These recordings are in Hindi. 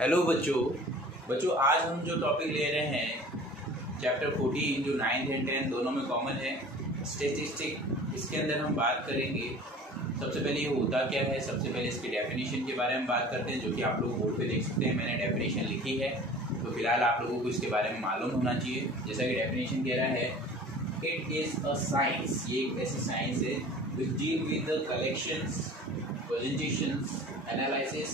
हेलो बच्चों आज हम जो टॉपिक ले रहे हैं चैप्टर 14 जो 9th एंड 10th दोनों में कॉमन है स्टैटिस्टिक। इसके अंदर हम बात करेंगे सबसे पहले ये होता क्या है। सबसे पहले इसकी डेफिनेशन के बारे में बात करते हैं, जो कि आप लोग बोर्ड पे देख सकते हैं। मैंने डेफिनेशन लिखी है, तो फिलहाल आप लोगों को इसके बारे में मालूम होना चाहिए। जैसा कि डेफिनेशन कह रहा है, इट इज़ अ साइंस, ये एक ऐसी साइंस है which deal with the collections, presentations, analysis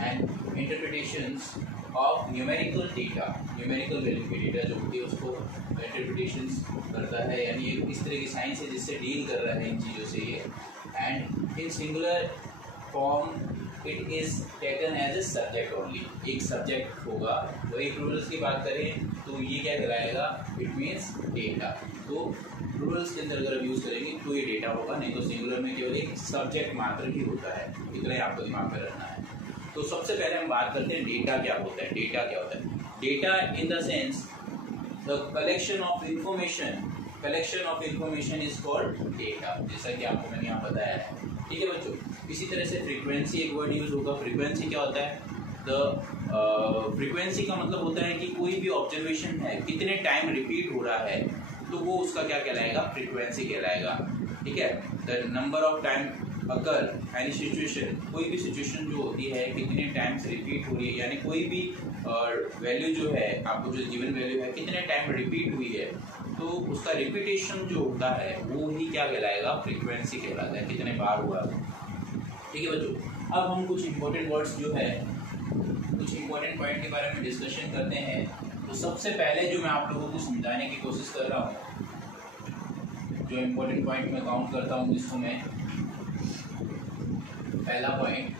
and interpretations of numerical data. Numerical value के डेटा जो होती है उसको इंटरप्रिटेशंस करता है, यानी ये इस तरह की साइंस है जिससे डील कर रहा है इन चीज़ों से ये। And in singular form it is taken as a subject only, एक सब्जेक्ट होगा। तो एक रूरल्स की बात करें तो ये क्या कहलाएगा, इट मीन्स डेटा। तो रूरल्स के अंदर अगर यूज़ करेंगे तो ये डेटा होगा, नहीं तो सिंगुलर में केवल एक सब्जेक्ट मात्र ही होता है। इतना ही आपको दिमाग में रखना है। तो सबसे पहले हम बात करते हैं डेटा क्या होता है। डेटा क्या होता है? Data in the sense the collection of information. Collection of information is called data, जैसा कि आपको मैंने यहाँ बताया है। ठीक है बच्चों। इसी तरह से फ्रीक्वेंसी एक वर्ड यूज होगा। फ्रीक्वेंसी क्या होता है? द फ्रीक्वेंसी का मतलब होता है कि कोई भी ऑब्जर्वेशन है कितने टाइम रिपीट हो रहा है, तो वो उसका क्या कहलाएगा, फ्रीक्वेंसी कहलाएगा। ठीक है। द नंबर ऑफ टाइम अगर एनी सिचुएशन, कोई भी सिचुएशन जो होती है कितने टाइम से रिपीट हो रही है, यानी कोई भी वैल्यू जो है आपको जो गिवन वैल्यू है कितने टाइम रिपीट हुई है, तो उसका रिपीटेशन जो होता है वो ही क्या कहलाएगा, फ्रीक्वेंसी कहलाता है, कितने बार हुआ है। ठीक है बच्चों। अब हम कुछ इंपॉर्टेंट वर्ड्स जो है, कुछ इंपॉर्टेंट पॉइंट के बारे में डिस्कशन करते हैं। तो सबसे पहले जो मैं आप लोगों को समझाने की कोशिश कर रहा हूँ, जो इम्पोर्टेंट पॉइंट मैं काउंट करता हूँ जिसको मैं, पहला पॉइंट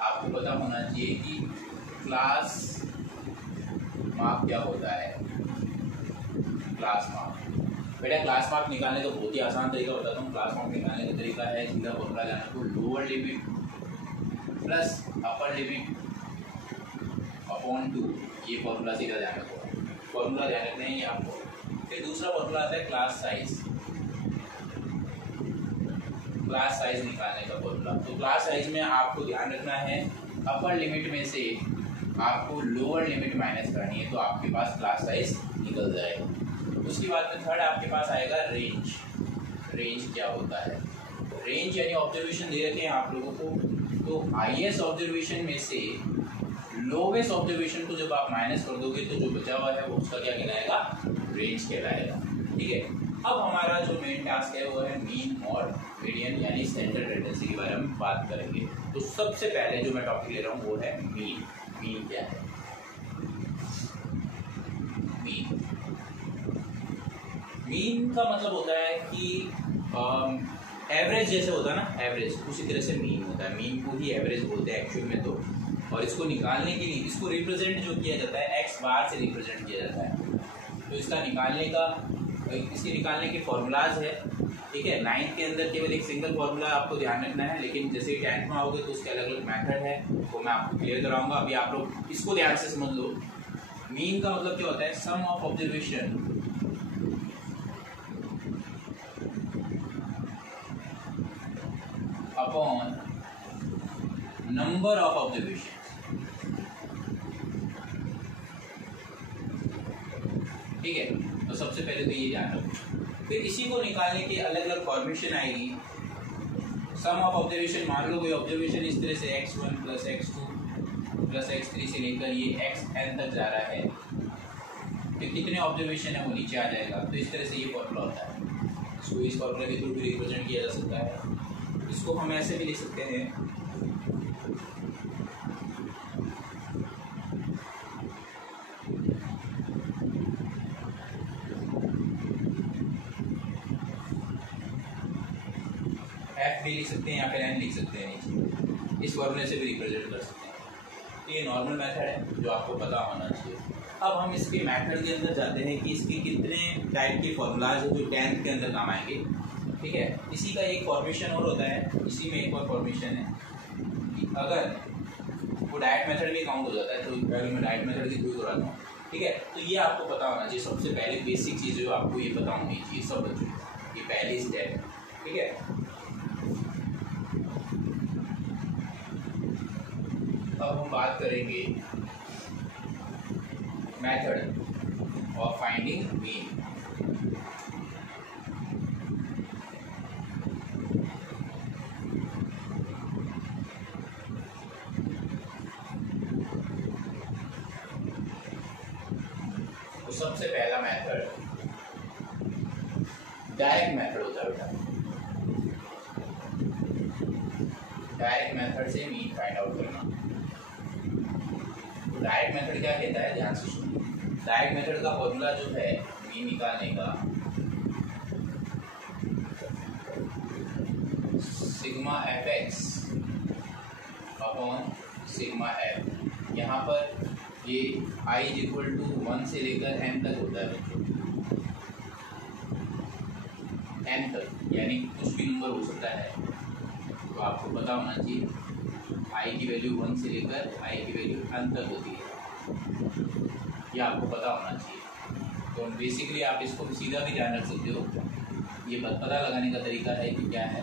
आपको पता होना चाहिए कि क्लास मार्क क्या होता है। क्लास मार्क, बेटा क्लास मार्क निकालने का बहुत ही आसान तरीका बताता हूँ। क्लास मार्क निकालने का तरीका है, सीधा फॉर्मूला जाना को lower limit plus upper limit upon 2, ये फॉर्मूला सीधा ध्यान रखो। फॉर्मूला ध्यान रखना है ये आपको। फिर दूसरा फॉर्मूला आता है क्लास साइज। क्लास साइज निकालने का फॉर्मूला, तो क्लास साइज में आपको ध्यान रखना है अपर लिमिट में से आपको लोअर लिमिट माइनस करनी है, तो आपके पास क्लास साइज निकल जाएगा। उसके बाद में थर्ड आपके पास आएगा रेंज। रेंज क्या होता है? रेंज यानी ऑब्जर्वेशन दे रखे हैं आप लोगों को, तो हाईएस्ट ऑब्जर्वेशन में से लोवेस्ट ऑब्जर्वेशन को जब आप माइनस कर दोगे तो जो बचा हुआ है वो उसका क्या कहलाएगा, रेंज कहलाएगा। ठीक है। अब हमारा जो मेन टास्क है वो है मीन और मीडियन यानी सेंट्रल टेंडेंसी के बारे में बात करेंगे। तो सबसे पहले जो मैं टॉपिक ले रहा हूँ वो है मीन। मीन क्या है? मीन, मीन का मतलब होता है कि एवरेज जैसे होता है ना, एवरेज, उसी तरह से मीन होता है। मीन को ही एवरेज बोलते हैं एक्चुअल में तो। और इसको निकालने के लिए इसको रिप्रेजेंट जो किया जाता है एक्स बार से रिप्रेजेंट किया जाता है। तो इसका निकालने का, इसके निकालने के फॉर्मूलाज है। ठीक है। 9th के अंदर केवल एक सिंगल फॉर्मूला आपको ध्यान रखना है, लेकिन जैसे 10th में आओगे तो उसके अलग अलग मेथड है, वो मैं आपको क्लियर कराऊंगा। अभी आप लोग इसको ध्यान से समझ लो। मीन का मतलब क्या होता है? Sum of observation upon number of observation. ठीक है। तो सबसे पहले तो ये ध्यान रखो। फिर इसी को निकालने की अलग अलग फॉर्मेशन आएगी। सम ऑफ ऑब्जर्वेशन, मान लो कोई ऑब्जर्वेशन इस तरह से x1 plus x2 plus x3 से लेकर ये xn तक जा रहा है, फिर कितने ऑब्जर्वेशन है वो नीचे आ जाएगा। तो इस तरह से ये फॉर्मूला होता है। इसको इस फॉर्मूला के थ्रू भी रिप्रेजेंट किया जा सकता है। इसको हम ऐसे भी लिख सकते हैं, एफ भी लिख सकते हैं या फिर एन लिख सकते हैं नीचे। इस फॉर्मूले से भी रिप्रेजेंट कर सकते हैं। तो ये नॉर्मल मेथड है जो आपको पता होना चाहिए। अब हम इसके मेथड के अंदर जाते हैं कि इसके कितने टाइप के फॉर्मूलाज हैं जो 10th के अंदर काम आएंगे। ठीक है। इसी का एक फॉर्मेशन और होता है, इसी में एक और फॉर्मेशन है कि अगर वो डायरेक्ट मेथड भी काउंट हो जाता है, तो पहले मैं डायरेक्ट मेथड की थ्रू कराता हूँ। ठीक है। तो ये आपको पता होना चाहिए। सबसे पहले बेसिक चीज़ जो आपको ये पता होनी चाहिए सब बच्चों, ये पहली स्टेप है। ठीक है। अब हम बात करेंगे मेथड ऑफ फाइंडिंग मीन। तो सबसे पहला मेथड डायरेक्ट मेथड होता है बेटा। डायरेक्ट मेथड से मीन फाइंड आउट करना। तो डायरेक्ट मेथड क्या कहता है, ध्यान से सुनो। डायरेक्ट मेथड का फॉर्मूला जो है मीन निकालने का, sigma F X upon sigma F. यहाँ पर ये i इक्वल टू 1 से लेकर n तक होता है बच्चों, n तक, यानी कुछ भी नंबर हो सकता है। तो आपको पता होना चाहिए i की वैल्यू 1 से लेकर i की वैल्यू n तक होती है, ये आपको पता होना चाहिए। तो बेसिकली आप इसको सीधा भी ध्यान रख सकते हो, ये पता लगाने का तरीका है कि क्या है,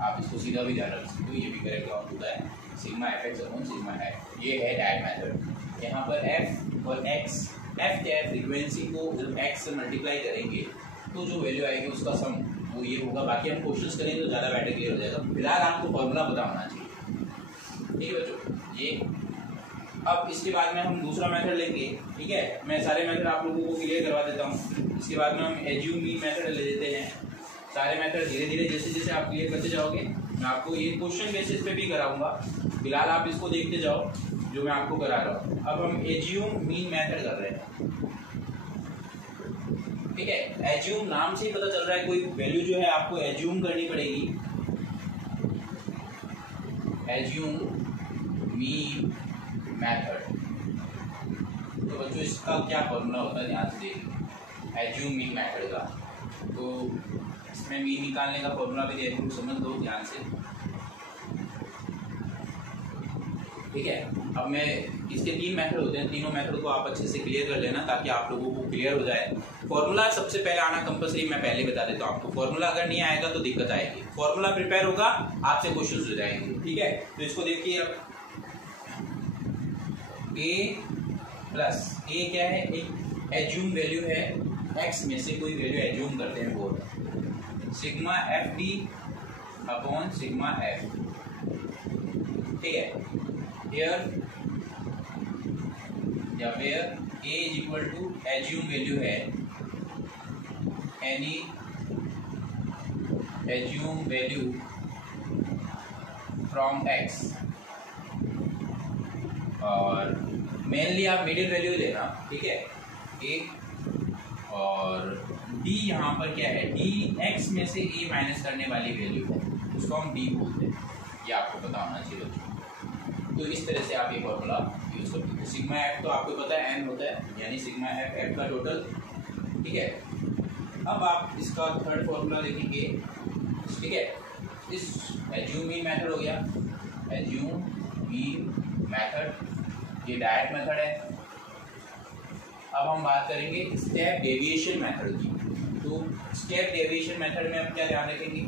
आप इसको सीधा भी ध्यान रख सकते हो, ये भी करेक्ट काउंट होता है sigma F X upon sigma F. ये है डायरेक्ट मेथड। यहाँ पर एफ और एक्स, एफ क्या है, फ्रीक्वेंसी को जब एक्स से मल्टीप्लाई करेंगे तो जो वैल्यू आएगी उसका सम वो ये होगा। बाकी हम क्वेश्चंस करेंगे तो ज़्यादा बेटर क्लियर हो जाएगा। फिलहाल आपको फॉर्मूला पता होना चाहिए, ठीक है बच्चों। ये अब इसके बाद में हम दूसरा मेथड लेंगे, ठीक है। मैं सारे मेथड आप लोगों को क्लियर करवा देता हूँ। इसके बाद में हम एज्यूम मीन मेथड ले लेते हैं। सारे मेथड धीरे धीरे जैसे जैसे आप क्लियर करते जाओगे, मैं आपको ये क्वेश्चन बेसिस पे भी कराऊंगा। फिलहाल आप इसको देखते जाओ जो मैं आपको करा रहा हूँ। अब हम एज्यूम मीन मेथड कर रहे हैं, ठीक है। एज्यूम नाम से ही पता चल रहा है कोई वैल्यू जो है आपको एज्यूम करनी पड़ेगी। एज्यूम मीन मेथड, तो बच्चों इसका क्या फॉर्मूला होता है, ध्यान से देखिए। एज्यूम मीन मेथड का तो इसमें मीन निकालने का फॉर्मूला भी देखो, समझ लो ध्यान से, ठीक है। अब मैं इसके 3 मेथड होते हैं, तीनों मेथड को आप अच्छे से क्लियर कर लेना ताकि आप लोगों को क्लियर हो जाए। फॉर्मूला सबसे पहले आना कंपलसरी, मैं पहले बता देता हूँ आपको। फॉर्मूला अगर नहीं आएगा तो दिक्कत आएगी। फॉर्मूला प्रिपेयर होगा, आपसे क्वेश्चन हो जाएंगे, ठीक है। तो इसको देखिए, अब ए प्लस ए क्या है, एक एज्यूम वैल्यू है, एक्स में से कोई वैल्यू एज्यूम करते हैं, वो sigma F D upon sigma F, ठीक है। Here या where a is equal to assume value है any assume value from x, और मेनली आप मिडिल वैल्यू लेना, ठीक है। a और d यहाँ पर क्या है, d x में से a माइनस करने वाली वैल्यू है, उसको हम d बोलते हैं, ये आपको पता होना चाहिए बच्चों। तो इस तरह से आप ये फॉर्मूला यूज करते हैं। सिग्मा एफ तो आपको पता है n होता है, यानी सिग्मा एफ एफ का टोटल, ठीक है। अब आप इसका थर्ड फॉर्मूला देखेंगे, ठीक है। इस एज्यूम मीन मेथड हो गया, एज्यूम मीन मेथड, ये डायरेक्ट मेथड है। अब हम बात करेंगे स्टेप डेविएशन मेथड की। तो स्टेप डेविएशन मेथड में हम क्या ध्यान रखेंगे,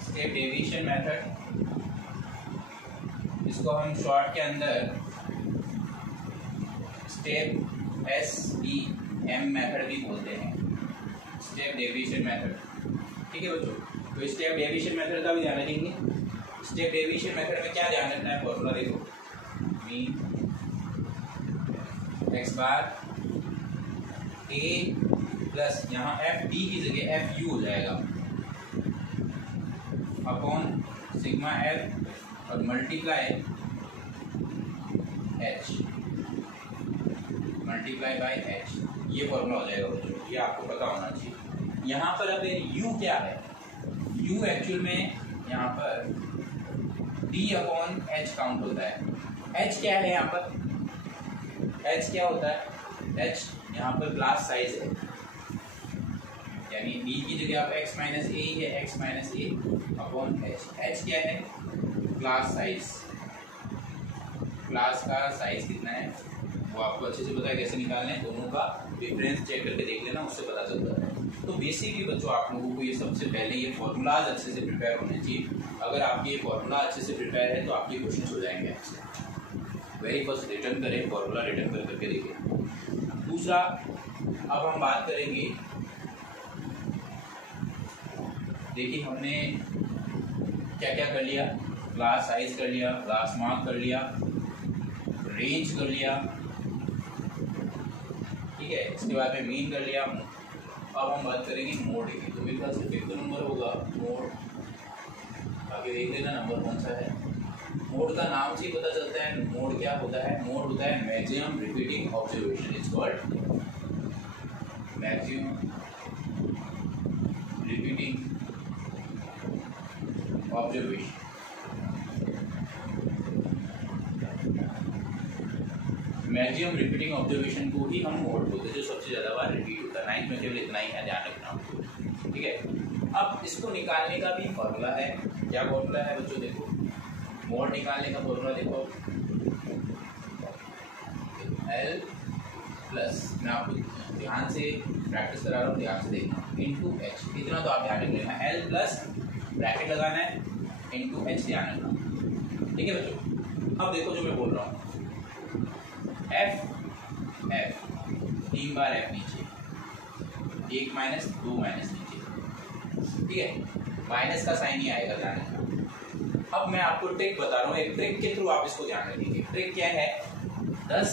स्टेप डेविएशन मेथड, इसको हम शॉर्ट के अंदर स्टेप SDM मेथड भी बोलते हैं, स्टेप डेविएशन मेथड, ठीक है बच्चों। तो स्टेप डेविएशन मेथड का भी ध्यान रखेंगे। स्टेप डेविएशन मेथड में क्या ध्यान रखना है, फॉर्मूला देखो, mean x bar a plus यहाँ एफ डी की जगह एफ यू हो जाएगा अपॉन सिग्मा एफ और multiply H, multiply by H, ये फॉर्मूला हो जाएगा बच्चों, ये आपको पता होना चाहिए। यहाँ पर अब u क्या है, u एक्चुअल में यहाँ पर d अपॉन एच काउंट होता है। h क्या है यहाँ पर, h क्या होता है, h यहाँ पर क्लास साइज है, यानी d की जगह आप x माइनस ए या x माइनस ए अपॉन एच। h क्या है, क्लास साइज, क्लास का साइज कितना है वो आपको अच्छे से पता है कैसे निकालना है, दोनों का डिफरेंस चेक करके देख लेना, उससे पता चलता है। तो बेसिकली बच्चों आप लोगों को ये सबसे पहले ये फॉर्मूलाज अच्छे से प्रिपेयर होने चाहिए। अगर आपके ये फॉर्मूला अच्छे से प्रिपेयर है तो आपके क्वेश्चन हो जाएंगे अच्छे। वेरी फर्स्ट रिटर्न करें, फॉर्मूला रिटर्न कर करके देखें। दूसरा, अब हम बात करेंगे, देखिए हमने क्या क्या कर लिया, क्लास साइज कर लिया, क्लास मार्क कर लिया, रेंज कर लिया, ठीक है, इसके बाद में मीन कर लिया। अब हम बात करेंगे मोड की, तो मेरे ख्याल से फिफ्थ नंबर होगा मोड। आगे देख लेना नंबर कौन सा है। मोड का नाम से ही पता चलता है मोड क्या होता है। मोड होता है maximum repeating observation, is called maximum repeating observation. Maximum repeating observation को ही हम मोड बोलते हैं, जो सबसे ज्यादा बार रिपीट होता है। 9th में केवल इतना ही है, ध्यान रखना, ठीक है। अब इसको निकालने का भी फॉर्मूला है। क्या फॉर्मूला है बच्चों, देखो मोड निकालने का फॉर्मूला देखो, L प्लस, मैं आपको ध्यान से प्रैक्टिस करा रहा हूँ, ध्यान से देखना, इंटू एच, इतना तो आप ध्यान रख लेना। L प्लस ब्रैकेट लगाना है, इंटू एच ध्यान रखना, ठीक है बच्चों। अब देखो जो मैं बोल रहा हूँ, F 3 बार F नीचे, 1 माइनस 2 माइनस नीचे, ठीक है, माइनस का साइन ही आएगा, ध्यान रखना। अब मैं आपको ट्रिक बता रहा हूँ, एक ट्रिक के थ्रू आप इसको ध्यान रखिए। ट्रिक क्या है, 10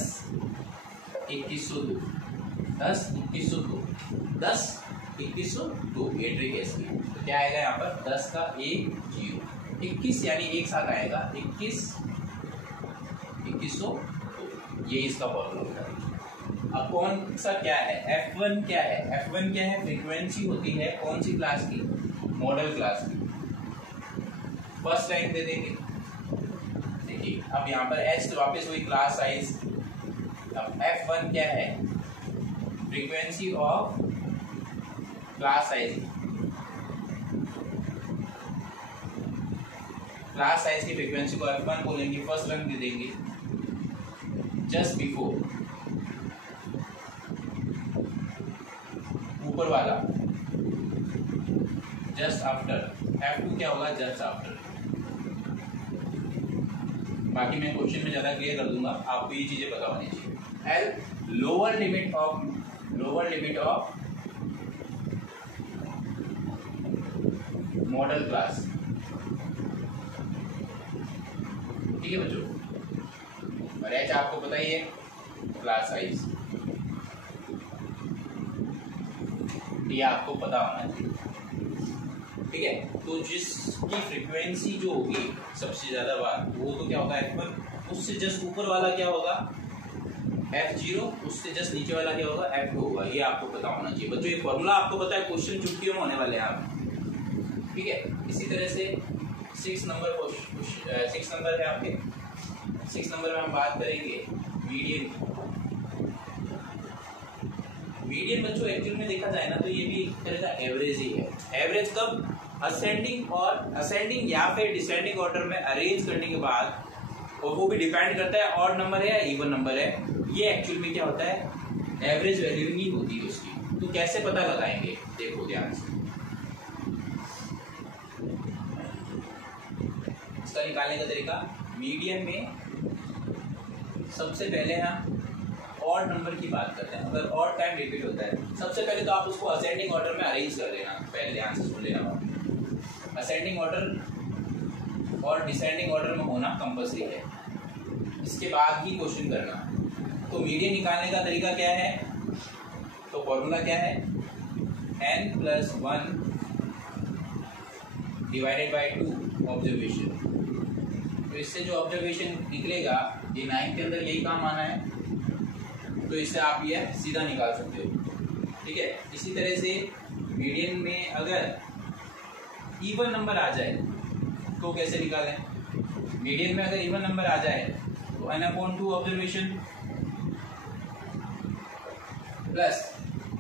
2102, 10 2102, 10 2102, ये ट्रिक है इसकी। तो क्या आएगा यहाँ पर, 10 का 1 0, 21 यानी एक साथ आएगा, 21 2102, ये इसका फॉर्मूला होता है। अब कौन सा क्या है, F1 क्या है, F1 क्या है, फ्रीक्वेंसी होती है कौन सी क्लास की, मॉडल क्लास की। फर्स्ट लाइन दे देंगे, देखिए अब यहाँ पर H तो वापस वही क्लास साइज। अब F1 क्या है, frequency of class size, class size की फ्रीक्वेंसी को F1 बोलेंगे। फर्स्ट लाइन दे देंगे, जस्ट बिफोर, ऊपर वाला, जस्ट आफ्टर। F2 क्या होगा, जस्ट आफ्टर। बाकी मैं क्वेश्चन में ज्यादा क्लियर कर दूंगा, आपको ये चीजें पता होनी चाहिए। L lower limit of model class, ठीक है बच्चों। और H आपको पता ही है, क्लास साइज, ये आपको पता होना चाहिए, ठीक है। तो जिसकी फ्रीक्वेंसी जो होगी सबसे ज्यादा बार, वो तो क्या होगा F1, उससे जस्ट ऊपर वाला क्या होगा F0, उससे जस्ट नीचे वाला क्या होगा F2 होगा। ये आपको पता होना चाहिए बच्चों। ये फॉर्मूला आपको पता है, क्वेश्चन छुट्टियों में होने वाले हैं आप, ठीक है। इसी तरह से 6 नंबर है आपके। 6 नंबर में हम बात करेंगे मीडियन। मीडियन बच्चों एक्चुअल में देखा जाए ना तो ये भी एक तरह का एवरेज ही है। एवरेज कब, असेंडिंग या फिर डिसेंडिंग ऑर्डर में अरेंज करने के बाद, और वो भी डिपेंड करता है ऑड नंबर है या इवन नंबर है। ये एक्चुअल में क्या होता है, एवरेज वैल्यू ही होती है उसकी। तो कैसे पता लगाएंगे, देखो ध्यान से, इसका निकालने का तरीका, मीडियन में सबसे पहले हम ऑड नंबर की बात करते हैं। अगर ऑड टाइम रिपीट होता है, सबसे पहले तो आप उसको असेंडिंग ऑर्डर में अरेंज कर देना। पहले ध्यान से सुन लेना, असेंडिंग ऑर्डर और डिसेंडिंग ऑर्डर में होना कंपल्सरी है, इसके बाद ही क्वेश्चन करना। तो मीडियन निकालने का तरीका क्या है, तो फॉर्मूला क्या है, n+1 डिवाइडेड बाय 2 ऑब्जर्वेशन। तो इससे जो ऑब्जर्वेशन निकलेगा, ये 9 के अंदर यही काम आना है, तो इससे आप ये सीधा निकाल सकते हो, ठीक है। इसी तरह से मीडियन में अगर इवन नंबर आ जाए तो कैसे निकालें, मीडियन में अगर इवन नंबर आ जाए तो n/2 observation plus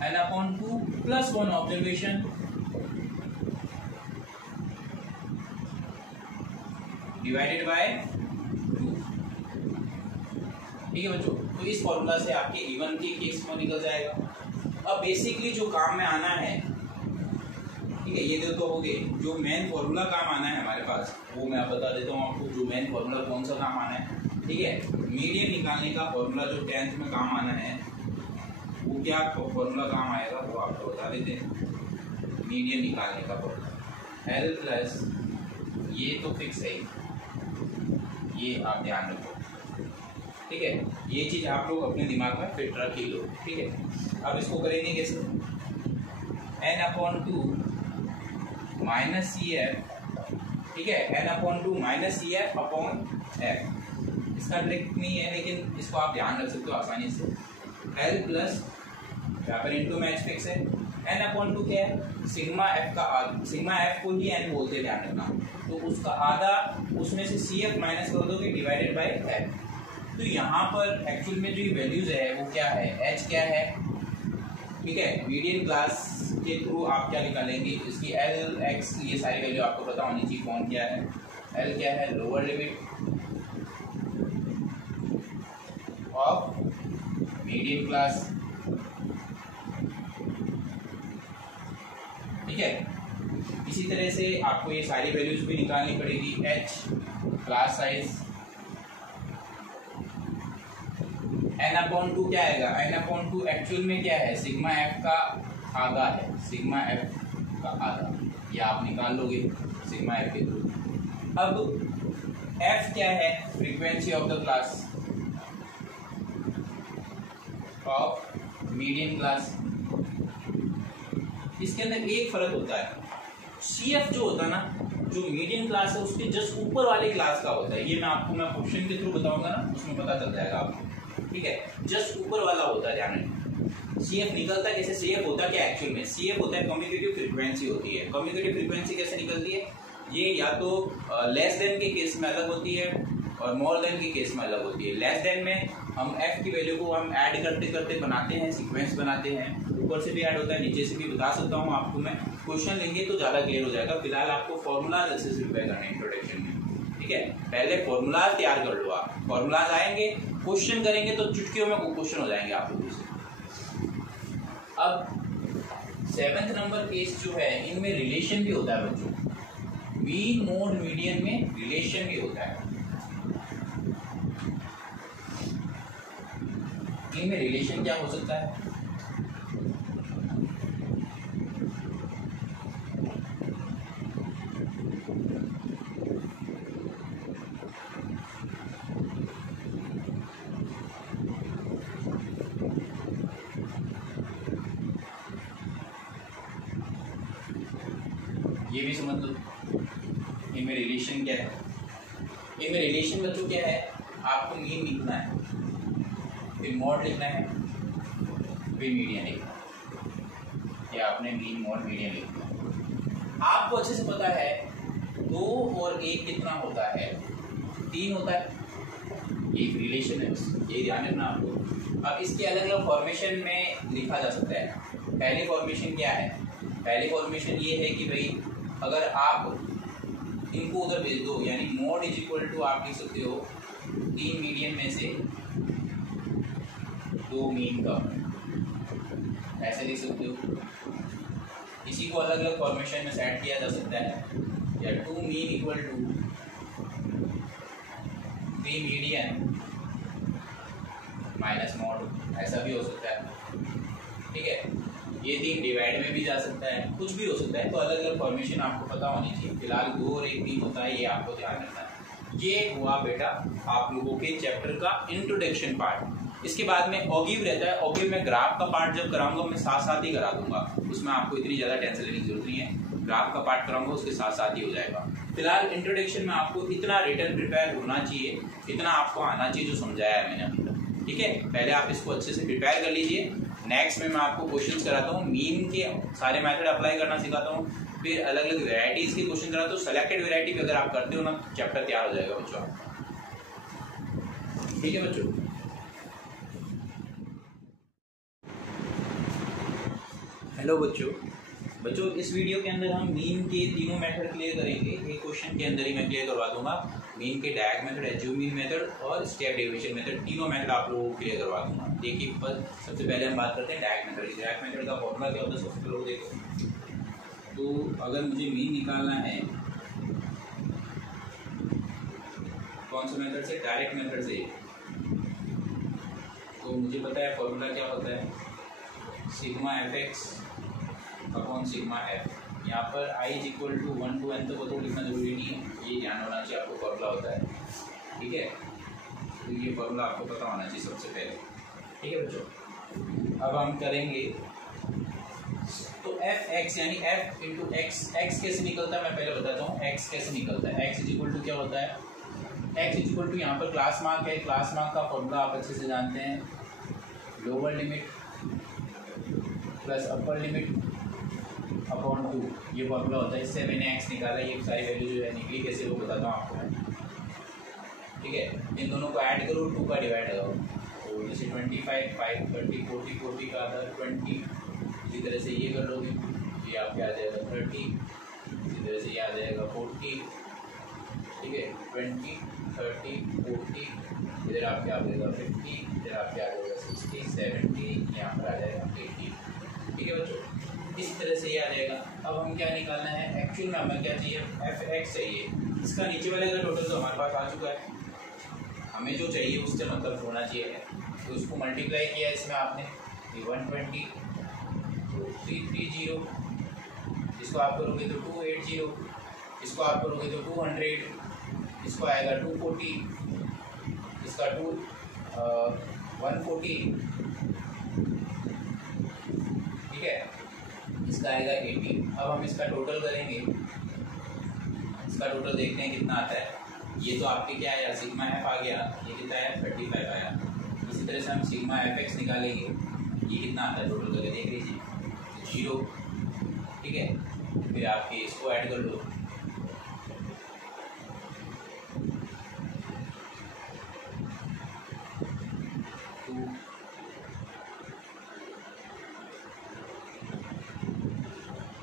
n/2 plus 1 observation divided by 2, ठीक है बच्चों। तो इस फॉर्मूला से आपके इवन की केस में निकल जाएगा। अब बेसिकली जो काम में आना है ठीक है, ये तो हो गए। जो मेन फॉर्मूला काम आना है हमारे पास वो मैं बता देता हूँ आपको। जो मेन फॉर्मूला कौन सा काम आना है, ठीक है, मीडियन निकालने का फॉर्मूला जो 10th में काम आना है वो क्या फॉर्मूला काम आएगा वो आपको बता देते हैं। मीडियन निकालने का फॉर्मूला L प्लस, ये तो फिक्स है, ये आप ध्यान रखो, ठीक है, ये चीज़ आप लोग अपने दिमाग में फिट रख ही लो, ठीक है। अब इसको करेंगे कैसे, n/2 माइनस सी एफ, ठीक है, n/2 minus C F upon F. इसका ट्रिक नहीं है लेकिन इसको आप ध्यान रख सकते हो आसानी से। L प्लस यहाँ पर इंटू में h फिक्स है, n/2 क्या है, सिग्मा एफ का आधा, सिग्मा एफ को ही n बोलते हैं, ध्यान रखना, तो उसका आधा, उसमें से सी एफ माइनस कर दोगे डिवाइडेड बाई एफ। तो यहाँ पर एक्चुअल में जो वैल्यूज है वो क्या है, h क्या है, ठीक है, मीडियन क्लास के थ्रू आप क्या निकालेंगे, इसकी L x ये सारी वैल्यू आपको पता होनी चाहिए। कौन क्या है, L क्या है, lower limit of median class, ठीक है। इसी तरह से आपको ये सारी वैल्यूज भी निकालनी पड़ेगी। h क्लास साइज, n/2 क्या आएगा, n/2 एक्चुअल में क्या है, सिग्मा एफ का आधा है, सिग्मा एफ का आधा, ये आप निकाल लोगे सिग्मा एफ के थ्रू। अब f क्या है, frequency of the class of median class. इसके अंदर एक फर्क होता है, CF जो होता है ना, जो मीडियन क्लास है उसके जस्ट ऊपर वाले क्लास का होता है। ये मैं आपको क्वेश्चन के थ्रू बताऊंगा ना, उसमें पता चल जाएगा आपको, ठीक है, जस्ट ऊपर वाला होता है, ध्यान रखना। CF निकलता है जैसे, CF होता क्या एक्चुअल में, CF होता है कम्युनिकेटिव फ्रीक्वेंसी होती है। कम्युनिकेटिव फ्रीक्वेंसी कैसे निकलती है, ये या तो लेस देन के केस में अलग होती है और मोर देन के केस में अलग होती है। लेस देन में हम f की वैल्यू को हम ऐड करते करते बनाते हैं, सीक्वेंस बनाते हैं, ऊपर से भी ऐड होता है, नीचे से भी बता सकता हूँ आपको मैं। क्वेश्चन लेंगे तो ज़्यादा क्लियर हो जाएगा। फिलहाल आपको फॉर्मूला एनालिसिस प्रिपेयर करना है इंट्रोडक्शन में, ठीक है। पहले फॉर्मूला तैयार कर लो आप, फॉर्मूलाज आएंगे, क्वेश्चन करेंगे तो चुटकियों में क्वेश्चन हो जाएंगे आप लोगों से। अब 7th नंबर केस जो है, इनमें रिलेशन भी होता है बच्चों, मीन मोड मीडियन में रिलेशन भी होता है। इनमें रिलेशन क्या हो सकता है, ये भी समझ लो। इनमें रिलेशन क्या है, इनमें रिलेशन बच्चों क्या है, आपको मीन लिखना है, फिर मॉड लिखना है, फिर मीडियन लिखना है, या आपने मीन मॉड मीडियन लिखना है। आपको अच्छे से पता है 2 और 1 कितना होता है, 3 होता है, एक रिलेशन है, ये ध्यान रखना आपको। अब इसके अलग अलग फॉर्मेशन में लिखा जा सकता है। पहली फॉर्मेशन क्या है, पहली फॉर्मेशन ये है कि भाई अगर आप इनको उधर भेज दो, यानी मोड इज इक्वल टू आप लिख सकते हो 3 मीडियन में से 2 मीन का, ऐसे लिख सकते हो। इसी को अलग अलग फॉर्मेशन में सेट किया जा सकता है, या 2 mean equal to 3 median minus mode, ऐसा भी हो सकता है, ठीक है। ये 3 डिवाइड में भी जा सकता है, कुछ भी हो सकता है। तो अलग अलग फॉर्मेशन आपको पता होनी चाहिए। फिलहाल 2 और 1 3 होता है, ये आपको ध्यान रखना है। ये हुआ बेटा आप लोगों के चैप्टर का इंट्रोडक्शन पार्ट। इसके बाद में ऑगिव रहता है, ऑगिव में ग्राफ का पार्ट जब कराऊंगा मैं साथ साथ ही करा दूंगा, उसमें आपको इतनी ज़्यादा टेंशन लेने की जरूरत नहीं है। ग्राफ का पार्ट कराऊंगा उसके साथ साथ ही हो जाएगा। फिलहाल इंट्रोडक्शन में आपको इतना रिटर्न प्रिपेयर होना चाहिए, इतना आपको आना चाहिए जो समझाया है मैंने अभी तक, ठीक है। पहले आप इसको अच्छे से प्रिपेयर कर लीजिए। नेक्स्ट में मैं आपको क्वेश्चंस कराता हूँ, मीन के सारे मेथड अप्लाई करना सिखाता हूँ, फिर अलग अलग वेराइटीज के क्वेश्चन कराता हूँ। सेलेक्टेड वेराइटी भी अगर आप करते हो ना, चैप्टर तैयार हो जाएगा बच्चों, ठीक है बच्चों। हेलो बच्चों, इस वीडियो के अंदर हम मीन के तीनों मेथड क्लियर करेंगे। एक क्वेश्चन के अंदर ही मैं क्लियर करवा दूंगा। मीन के डायग मेथड, एचयू मीन मेथड और स्टेप डेविएशन मेथड, तीनों मेथड आप लोगों को क्लियर करवा दूंगा। देखिए सबसे पहले हम बात करते हैं डायग मेथड की। डायग मेथड का फॉर्मूला क्या होता है, सबसे पहले देखो तो अगर मुझे मीन निकालना है कौन से मेथड से, डायरेक्ट मेथड से, तो मुझे पता है फॉर्मूला क्या होता है, sigma F X upon sigma F. यहाँ पर i is equal to 1 to n तक तो लिखना जरूरी नहीं है, ये ध्यान होना चाहिए आपको फॉर्मूला होता है, ठीक है। तो ये फॉर्मूला आपको पता होना चाहिए सबसे पहले, ठीक है बच्चों। अब हम करेंगे तो एफ एक्स यानी एफ इंटू एक्स, एक्स कैसे निकलता है मैं पहले बताता हूँ। एक्स कैसे निकलता है, एक्स इज इक्वल टू क्या होता है, एक्स इज इक्वल टू यहाँ पर क्लास मार्क है, क्लास मार्क का फॉर्मूला आप अच्छे से जानते हैं, lower limit plus upper limit upon 2, ये फॉर्मूला होता है। इससे मैंने एक्स निकाला, ये सारी वैल्यू जो है निकली कैसे वो बताता हूँ आपको मैं, ठीक है। इन दोनों को ऐड करो, 2 का डिवाइड करो, तो जैसे 25, 5, 30, 40, 40 का आता है 20, इसी तरह से ये कर लोगे, ये आपके आ जाएगा 30, इसी तरह से ये आ जाएगा 40, ठीक है, 20, 30, 40, इधर आपके आ जाएगा 50, इधर आपके आ जाएगा 60, 70, यहाँ पर आ जाएगा 80, ठीक है बच्चों। इस तरह से ये आ जाएगा। अब हम क्या निकालना है, एक्चुअल में हमें क्या चाहिए, एफ एक्स चाहिए। इसका नीचे वाले का टोटल तो हमारे पास आ चुका है, हमें जो चाहिए उससे मतलब होना चाहिए, तो उसको मल्टीप्लाई किया इसमें आपने 120, तो 330, इसको आप करोगे तो 280, इसको आप करोगे तो 200, इसको आएगा 240, इसका 140, ठीक है, इसका आएगा 80। अब हम इसका टोटल करेंगे, इसका टोटल देखते हैं कितना आता है। ये तो आपके क्या आया, सिग्मा एफ आ गया, ये कितना आया 35 आया। इसी तरह से हम सिग्मा एफ एक्स निकालेंगे, ये कितना आता है टोटल करके देख लीजिए 0, ठीक है। फिर आपके इसको ऐड कर लो, तो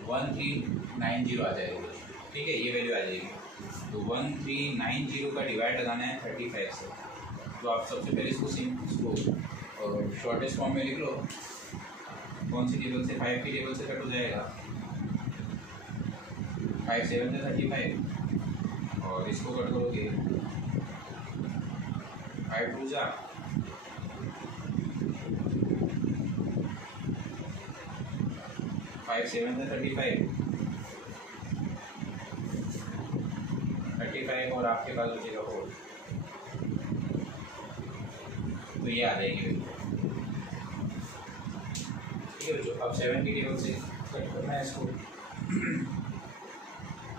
1390 आ जाएगा, ठीक है, ये वैल्यू आ जाएगी। तो 1390 का डिवाइड लगाना है 35 से, तो आप सबसे पहले इसको शॉर्टेस्ट फॉर्म में लिख लो। कौन सी टेबल से, 5 की टेबल से कट हो जाएगा, 5 7 से 35, और इसको कट करोगे 5 2 जा 5 7 से 35 और आपके पास बचेगा 4, तो ये आ जाएगी, ठीक है बच्चों। अब 7 की टेबल से कट करना है इसको,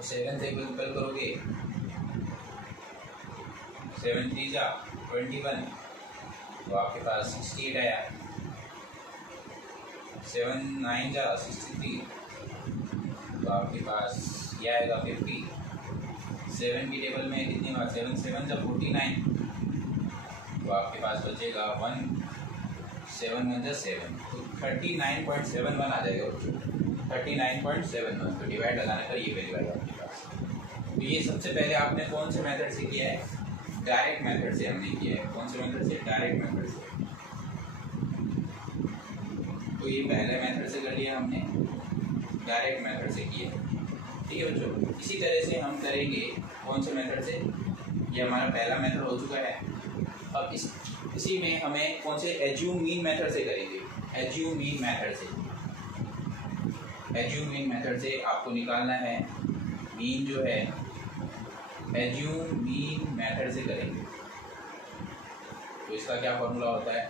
7 से मल्टीपल करोगे, 7 3 जा 21, तो आपके पास 68 आया, 7 9 जा 63, तो आपके पास ये आएगा 50। 7 की टेबल में कितनी बार, 7 7 जा 49, तो आपके पास बचेगा 1 7 1 जा 7, तो 39.71 आ जाएगा बच्चों, 39.71। तो डिवाइड लगाने पर ये वैल्यू आएगा आपके पास। तो ये सबसे पहले आपने कौन से मेथड से किया है, डायरेक्ट मेथड से हमने किया है। कौन से मेथड से, डायरेक्ट मेथड से। तो ये पहले मेथड से कर लिया हमने, डायरेक्ट मेथड से किया, ठीक है बच्चों। इसी तरह से हम करेंगे कौन से मेथड से, ये हमारा पहला मेथड हो चुका है। अब इसी में हमें कौन से, एज्यूम मीन मेथड से करेंगे। एज्यूम मीन मेथड से, एज्यूम मीन मेथड से आपको निकालना है मीन जो है, एज्यूम मीन मेथड से करेंगे। तो इसका क्या फॉर्मूला होता है,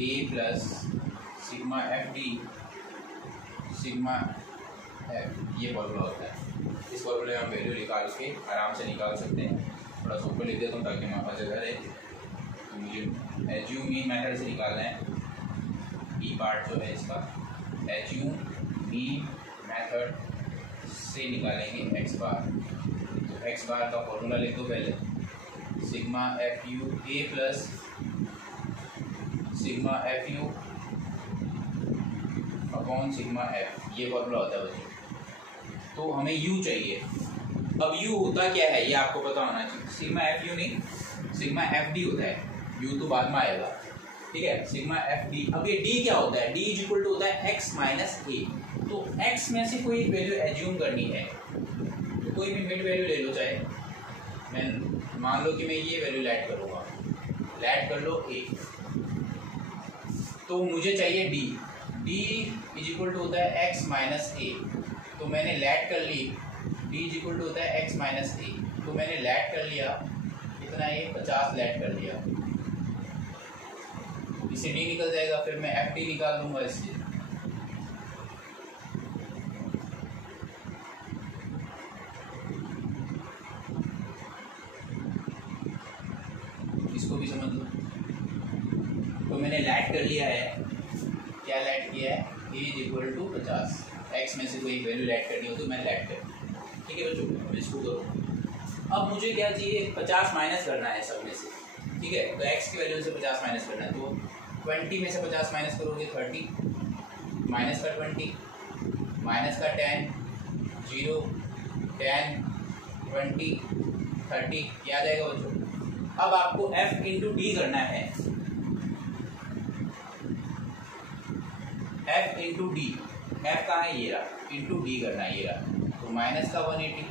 A plus sigma F D sigma F, ये फॉर्मूला होता है। इस फॉर्मूले में हम वैल्यू निकाल के आराम से निकाल सकते हैं। थोड़ा सा ऊपर लिख देता हूँ ताकि हमारे पास जगह रहे। तो मुझे एज्यूम मीन मेथड से निकालना है, बी पार्ट जो है इसका, एज्यूम मीन मेथड से निकालेंगे एक्स बार। तो एक्स बार का फॉर्मूला लिख दो पहले, sigma F U A plus sigma F U upon sigma F, ये फॉर्मूला होता है बच्चों। तो हमें u चाहिए। अब u होता क्या है ये आपको पता होना चाहिए। सिग्मा एफ यू नहीं, सिग्मा एफ डी होता है, u तो बाद में आएगा, ठीक है। सिग्मा एफ डी, अब ये d क्या होता है, d इज इक्वल टू होता है x माइनस ए। तो x में से कोई वैल्यू एज्यूम करनी है, तो कोई भी मिड वैल्यू ले लो, चाहे मैं मान लो कि मैं ये वैल्यू लैट करूँगा, लैट कर लो a, तो मुझे चाहिए d, d is equal to होता है x माइनस a, तो मैंने लैट कर ली, d इज इक्वल टू होता है x माइनस a, तो मैंने लैट कर लिया कितना, ये 50 लैट कर लिया, इसे d निकल जाएगा, फिर मैं ft निकाल दूंगा इससे, इसको भी समझ लो। तो मैंने लैट कर लिया है, क्या लैट किया है, a is equal to 50, x में से कोई एक वैल्यू लैट करनी हो तो मैंने लैट कर, ठीक है बच्चों, अब इसको करो। अब मुझे क्या चाहिए, 50 माइनस करना है सब में से, ठीक है, तो x की वैल्यू से 50 माइनस करना है, तो 20 में से 50 माइनस करोगे 30, माइनस का 20, माइनस का 10, 0, 10, 20, 30, क्या आ जाएगा बच्चों। अब आपको f इंटू डी करना है, f इंटू डी, f कहाँ है, ये रहा, इंटू डी करना है, ये रहा, तो माइनस का 180,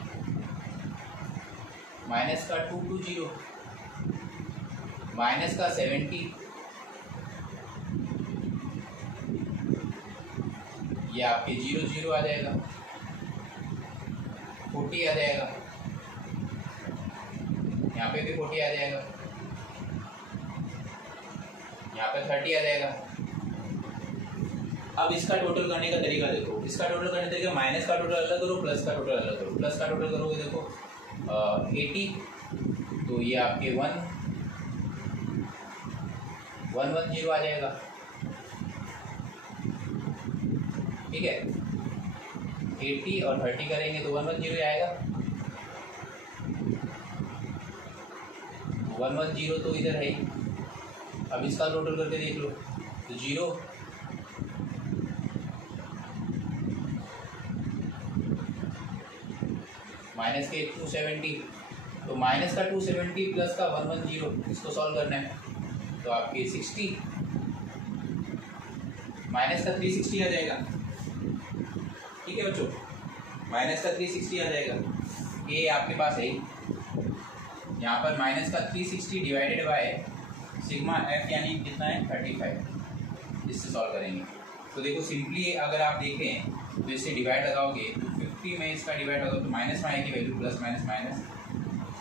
माइनस का 220, माइनस का 70, ये आपके 0 0 आ जाएगा, 40 आ जाएगा, यहाँ पे भी 40 आ जाएगा, यहाँ पे 30 आ जाएगा। अब इसका टोटल करने का तरीका देखो, इसका टोटल करने का तरीका, माइनस का टोटल अलग करो, प्लस का टोटल अलग करो, प्लस का टोटल करोगे देखो 80, तो ये आपके 110 आ जाएगा, ठीक है, 80 और 30 करेंगे तो 110 आएगा, 110 तो इधर है ही। अब इसका टोटल करके देख लो, तो 0, माइनस के 270, तो माइनस का 270 प्लस का 110, इसको सॉल्व करना है, तो आपके 60, माइनस का 360 आ जाएगा, ठीक है बच्चों, माइनस का 360 आ जाएगा, ये आपके पास है, यहाँ पर माइनस का 360 डिवाइडेड बाय सिग्मा एफ यानी कितना है 35, इससे सॉल्व करेंगे। तो देखो सिंपली अगर आप देखें तो इससे डिवाइड लगाओगे तो 50 में इसका डिवाइड लगाओ तो माइनस में आएगी वैल्यू, प्लस माइनस माइनस,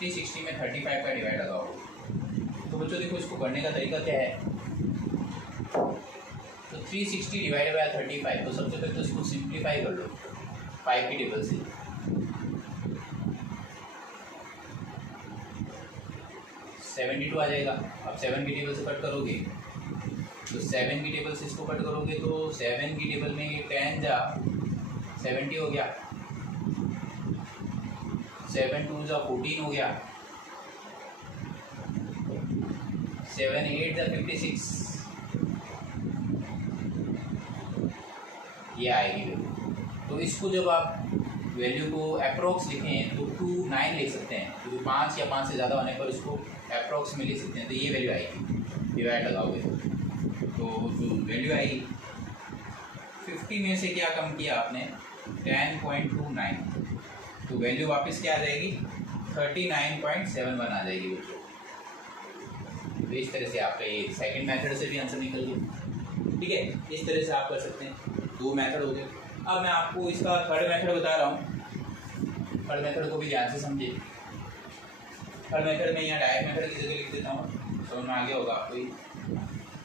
360 में 35 का डिवाइड लगाओगे। तो बच्चों देखो इसको करने का तरीका क्या है, तो 360 डिवाइडेड बाय 35, तो सबसे पहले तो इसको सिंप्लीफाई कर लो 5 की टेबल से, $72 आ जाएगा। अब 7 की टेबल से कट करोगे तो 7 की टेबल से इसको कट करोगे तो 7 की टेबल में ये 10 जा 70 हो गया, 7 2 जा 14 हो गया, 7 8 जा 56, ये आएगी वैल्यू। तो इसको जब आप वैल्यू को अप्रोक्स लिखें तो 2 9 लिख सकते हैं, क्योंकि 5 या 5 से ज़्यादा होने पर इसको अप्रोक्स में लिख सकते हैं, तो ये वैल्यू आएगी, डिवाइड लगाओगे तो जो वैल्यू आएगी 50 में से क्या कम किया आपने 10.29, तो वैल्यू वापस क्या आ जाएगी 39.71 आ जाएगी बच्चों। तो इस तरह से आपका ये सेकंड मेथड से भी आंसर निकल गया, ठीक है, इस तरह से आप कर सकते हैं। 2 मेथड हो गए। अब मैं आपको इसका थर्ड मेथड बता रहा हूँ, थर्ड मेथड को भी ध्यान से समझिए। थर्ड मेथड में यहाँ डायरेक्ट मेथड की जगह लिख देता हूँ, समझ में आ गया होगा आपको ही।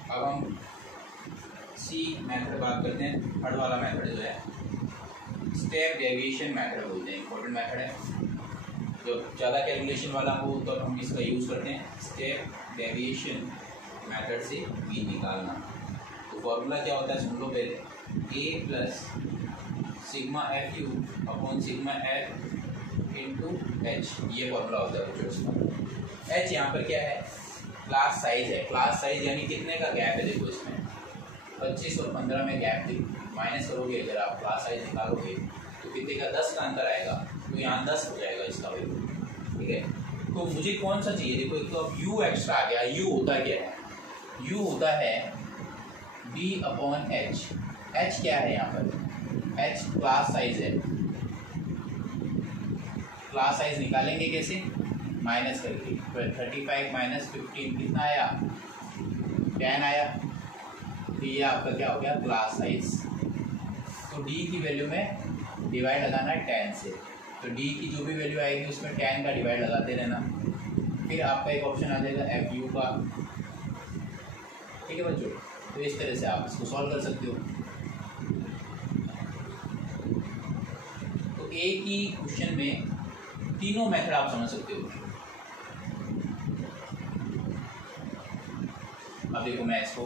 अब हम सी मेथड बात करते हैं। थर्ड वाला मेथड जो है स्टेप डेविएशन मेथड बोलते हैं, इंपॉर्टेंट मेथड है। जो ज़्यादा कैलकुलेशन वाला हो तो हम इसका यूज़ करते हैं, स्टेप डेविएशन मेथड से मीन निकालना। तो फॉर्मूला क्या होता है सुन लो पहले, a plus sigma F U upon sigma F into H, ये फॉर्मूला होता है बच्चों इसका। एच यहाँ पर क्या है, क्लास साइज है। क्लास साइज यानी कितने का गैप है, देखो इसमें 25 और 15 में गैप माइनस करोगे, अगर आप क्लास साइज निकालोगे तो कितने का 10 का अंतर आएगा, तो यहाँ 10 हो जाएगा इसका वैल्यू, ठीक है। तो मुझे कौन सा चाहिए, देखो एक तो अब u एक्स्ट्रा आ गया। u होता क्या है, u होता है b अपॉन h। h क्या है यहाँ पर, एच क्लास साइज है। क्लास साइज निकालेंगे कैसे? माइनस करके। 35 माइनस 15 कितना आया? 10 आया। तो ये आपका क्या हो गया? Class size. तो डी की वैल्यू में डिवाइड लगाना है 10 से। तो डी की जो भी वैल्यू आएगी उसमें 10 का डिवाइड लगाते रहना। फिर आपका एक ऑप्शन आ जाएगा एफ यू का। ठीक है बच्चों, तो इस तरह से आप इसको सॉल्व कर सकते हो। तो एक ही क्वेश्चन में तीनों मेथड आप समझ सकते हो। अब देखो मैं इसको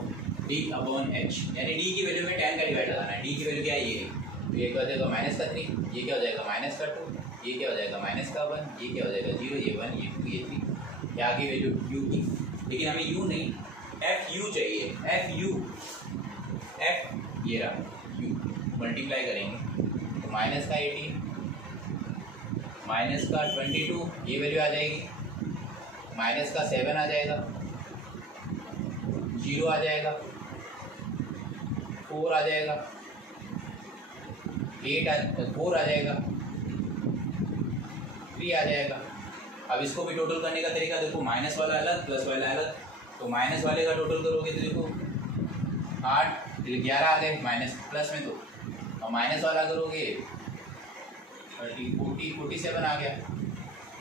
d अपॉन h यानी d की वैल्यू में 10 का डिवाइड लगाना है। d की वैल्यू क्या है? ये तो ये क्या हो जाएगा? माइनस का 3, ये क्या हो जाएगा? माइनस का 2, ये क्या हो जाएगा? माइनस का 1, ये क्या हो जाएगा? 0, ये 1, ये 2, ये 3। क्या की वैल्यू? u की। लेकिन हमें u नहीं, एफ यू चाहिए। एफ यू, एफ ये रहा u, मल्टीप्लाई करेंगे तो माइनस का 18 माइनस का 22, ये वैल्यू आ जाएगी। माइनस का 7 आ जाएगा, 0 आ जाएगा, 4 आ जाएगा, 4 आ जाएगा, 3 आ जाएगा। अब इसको भी टोटल करने का तरीका देखो, माइनस वाला अलग प्लस वाला अलग। तो माइनस वाले का टोटल करोगे तो देखो 8 11 आ गए माइनस प्लस में, तो और माइनस वाला करोगे 47 आ गया।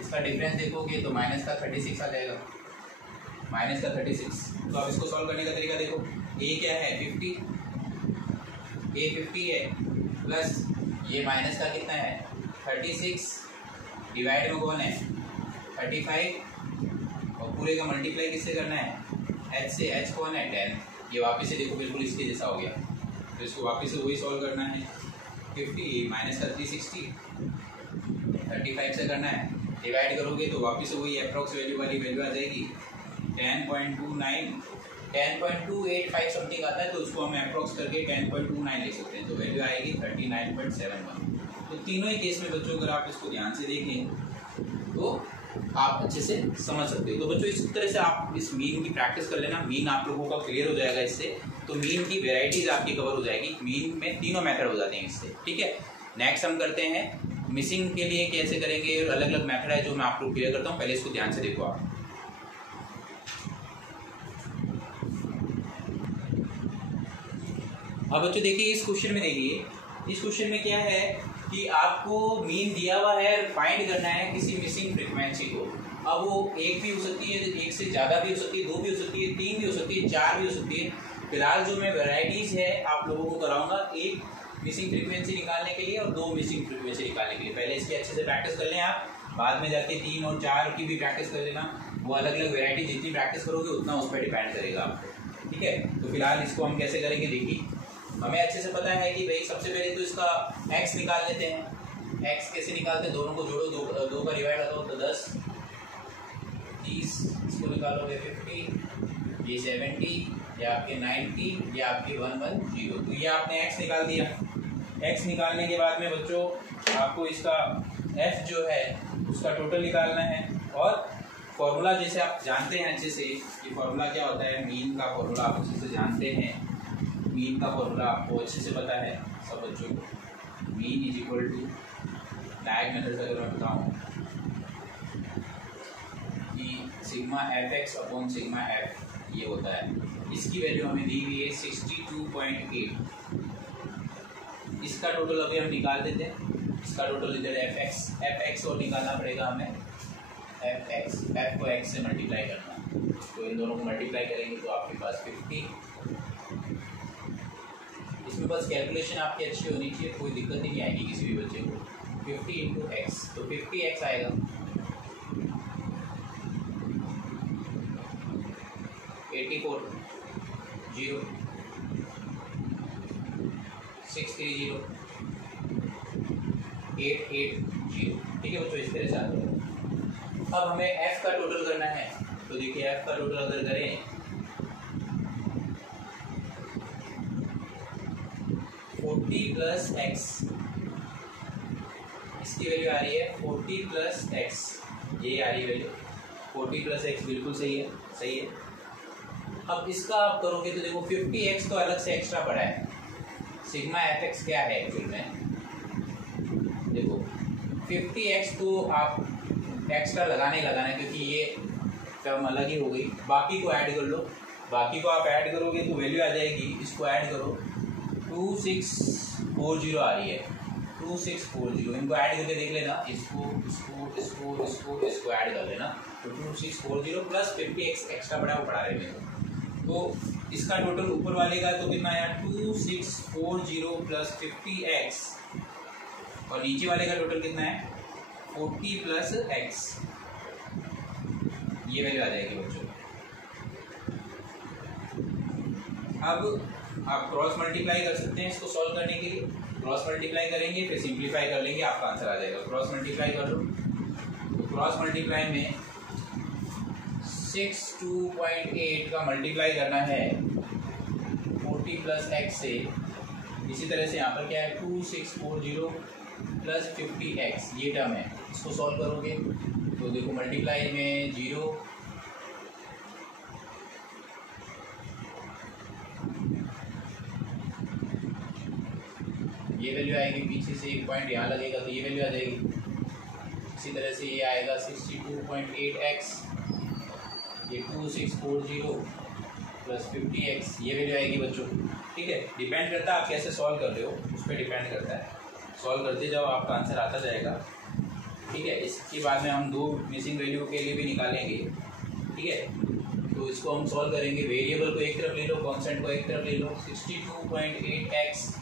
इसका डिफरेंस देखोगे तो माइनस का 36 आ जाएगा, माइनस का 36। तो अब इसको सॉल्व करने का तरीका देखो, ए क्या है? 50, ए 50 है, प्लस ये माइनस का कितना है? 36, डिवाइड में कौन है? 35, और पूरे का मल्टीप्लाई किससे करना है? h से। h कौन है? 10। ये वापस से देखो बिल्कुल इसके जैसा हो गया, तो इसको वापस से वही सॉल्व करना है। 50 माइनस का 360, 35 से करना है, डिवाइड करोगे तो वापस से वही अप्रॉक्स वैल्यू वाली वैल्यू आ जाएगी। 10.29, 10.285 समथिंग आता है, तो उसको हम अप्रॉक्स करके 10.29 लिख सकते हैं। तो वैल्यू आएगी 39.71। तो तीनों ही केस में बच्चों अगर आप इसको ध्यान से देखें तो आप अच्छे से समझ सकते हो। तो बच्चों इस तरह से आप इस मीन की प्रैक्टिस कर लेना, मीन आप लोगों का क्लियर हो जाएगा इससे। तो मीन की वेराइटीज आपकी कवर हो जाएगी, मीन में तीनों मेथड हो जाते हैं इससे। ठीक है, नेक्स्ट हम करते हैं मिसिंग के लिए कैसे करेंगे, और अलग अलग मेथड है जो मैं आप लोग क्लियर करता हूँ। पहले इसको ध्यान से देखो आप। अब बच्चों देखिए इस क्वेश्चन में, देखिए इस क्वेश्चन में क्या है कि आपको मीन दिया हुआ है, फाइंड करना है किसी मिसिंग फ्रीक्वेंसी को। अब वो एक भी हो सकती है, एक से ज़्यादा भी हो सकती है, 2 भी हो सकती है, 3 भी हो सकती है, 4 भी हो सकती है। फिलहाल जो मैं वैरायटीज़ है आप लोगों को कराऊंगा, एक मिसिंग फ्रीक्वेंसी निकालने के लिए और 2 मिसिंग फ्रीक्वेंसी निकालने के लिए। पहले इसकी अच्छे से प्रैक्टिस कर लें आप, बाद में जाके 3 और 4 की भी प्रैक्टिस कर लेना। वो अलग अलग वेराइटी जितनी प्रैक्टिस करोगे उतना उस पर डिपेंड करेगा आपको। ठीक है, तो फिलहाल इसको हम कैसे करेंगे देखिए। हमें अच्छे से पता है कि भाई सबसे पहले तो इसका x निकाल लेते हैं। x कैसे निकालते हैं? दोनों को जोड़ो, 2 का डिवाइड लगाओ तो 10, 30, इसको निकालोगे 50, ये 70, ये आपके 90, ये आपके 110। तो ये आपने x निकाल दिया। x निकालने के बाद में बच्चों आपको इसका f जो है उसका टोटल निकालना है। और फॉर्मूला जैसे आप जानते हैं अच्छे से, ये फॉर्मूला क्या होता है, मीन का फॉर्मूला आप अच्छे से जानते हैं। मीन का फॉर्मूला आपको अच्छे से पता है सब बच्चों को। Mean is equal to, direct method से अगर मैं बताऊँ कि sigma F X upon sigma F ये होता है। इसकी वैल्यू हमें दी हुई है 62.8। इसका टोटल अभी हम निकाल देते हैं। इसका टोटल इधर एफ एक्स और निकालना पड़ेगा हमें। एफ एक्स, एफ को एक्स से मल्टीप्लाई करना, तो इन दोनों को मल्टीप्लाई करेंगे तो आपके पास 50। इसमें बस कैलकुलेशन आपकी अच्छी होनी चाहिए, कोई दिक्कत ही नहीं आएगी किसी भी बच्चे को। 50 इंटू एक्स, तो 50x आएगा। 84, 0, 630, 880। ठीक है बच्चों, इस तरह से आता है। अब हमें f का टोटल करना है, तो देखिए f का टोटल अगर करें 40 प्लस x, इसकी वैल्यू आ रही है 40 प्लस x, ये आ रही है वैल्यू 40 प्लस x, बिल्कुल सही है, सही है। अब इसका आप करोगे तो देखो 50x तो अलग से एक्स्ट्रा पड़ा है, सिग्मा एफ एक्स क्या है एक्चुअल में, देखो 50x तो आप एक्स्ट्रा लगाना क्योंकि ये टर्म अलग ही हो गई, बाकी को ऐड कर लो, बाकी को आप ऐड करोगे तो वैल्यू आ जाएगी, इसको ऐड करो 2640 आ रही है, 2640, इनको ऐड करके देख लेना, इसको ऐड कर लेना, तो 2640 प्लस 50x एक्स्ट्रा बड़ा वो पड़ा रहेगा, तो इसका टोटल ऊपर वाले का तो कितना आया 2640 प्लस 50x, और नीचे वाले का टोटल कितना है 40 प्लस x, ये वैल्यू आ जाएगी बच्चों। अब आप क्रॉस मल्टीप्लाई कर सकते हैं इसको सॉल्व करने के लिए, क्रॉस मल्टीप्लाई करेंगे फिर सिंप्लीफाई कर लेंगे, आपका आंसर आ जाएगा। क्रॉस मल्टीप्लाई कर लो, तो क्रॉस मल्टीप्लाई में 62.8 का मल्टीप्लाई करना है 40 प्लस x से, इसी तरह से यहाँ पर क्या है 2640 प्लस 50x, ये टर्म है, इसको सॉल्व करोगे तो देखो मल्टीप्लाई में 0, ये वैल्यू आएगी, पीछे से एक पॉइंट यहाँ लगेगा तो ये वैल्यू आ जाएगी, इसी तरह से ये आएगा 62.8x, ये 2640 प्लस 50x, ये वैल्यू आएगी बच्चों। ठीक है, डिपेंड करता है आप कैसे सॉल्व कर रहे हो, उस पर डिपेंड करता है, सॉल्व करते जाओ आपका आंसर आता जाएगा। ठीक है, इसके बाद में हम 2 मिसिंग वैल्यू के लिए भी निकालेंगे। ठीक है, तो इसको हम सॉल्व करेंगे, वेरिएबल को एक तरफ ले लो, कॉन्स्टेंट को एक तरफ ले लो, 62.8x